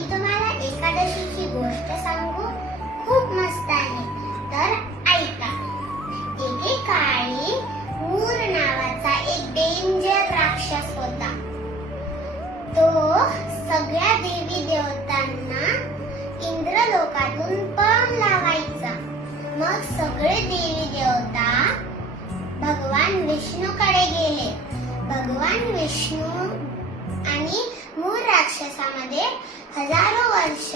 मी तुम्हाला एकादशीची गोष्ट सांगू. खूप मस्त आहे, तर ऐका. एकेकाळी मूर नावाचा एक डेंजर राक्षस होता. तो सगळ्या देवी देवतांना इंद्रलोकातून पळून लावायचा. मग सगळे देवी देवता भगवान विष्णूकडे गेले. भगवान विष्णू आणि मूर राक्षसामध्ये हजारो वर्ष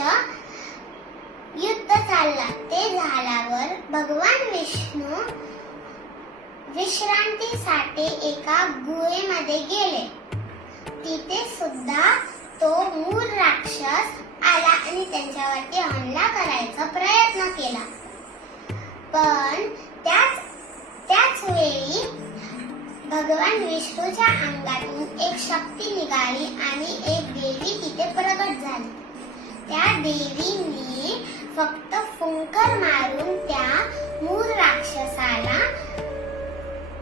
युद्ध चालला. ते झाल्यावर भगवान विष्णू विश्रांतीसाठी एका गुहेमध्ये गेले. तिथे सुद्धा तो मूर राक्षस आला आणि त्यांच्यावरती हमला करायचा प्रयत्न केला. पण त्याच वेळी भगवान विष्णूच्या अंगातून एक शक्ती निघाली आणि एक देवी तिथे प्रगट झाली. त्या देवीने फक्त फुंकर मारून त्या मूर राक्षसाला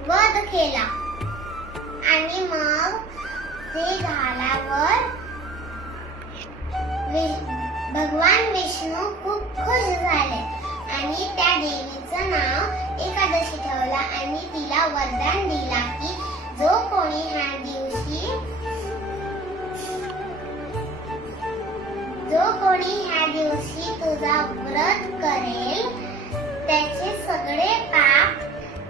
वध केला. आणि मग ते झाल्यावर भगवान विष्णू खूप खुश झाले आणि त्या देवीचं नाव एकादशी ठेवला आणि तिला वरदान दिला की जो कोणी ह्या दिवशी तुझा व्रत करेल त्याचे सगळे पाप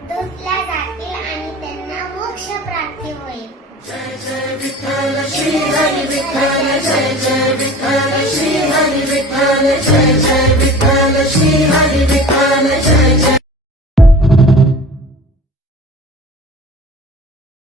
धुतल्या जातील आणि त्यांना मोक्ष प्राप्ती होईल. जय जय विठ्ठल श्री हरी विठ्ठल, जय जय विठ्ठल श्री हरी विठ्ठल, जय जय विठ्ठल श्री हरी विठ्ठल.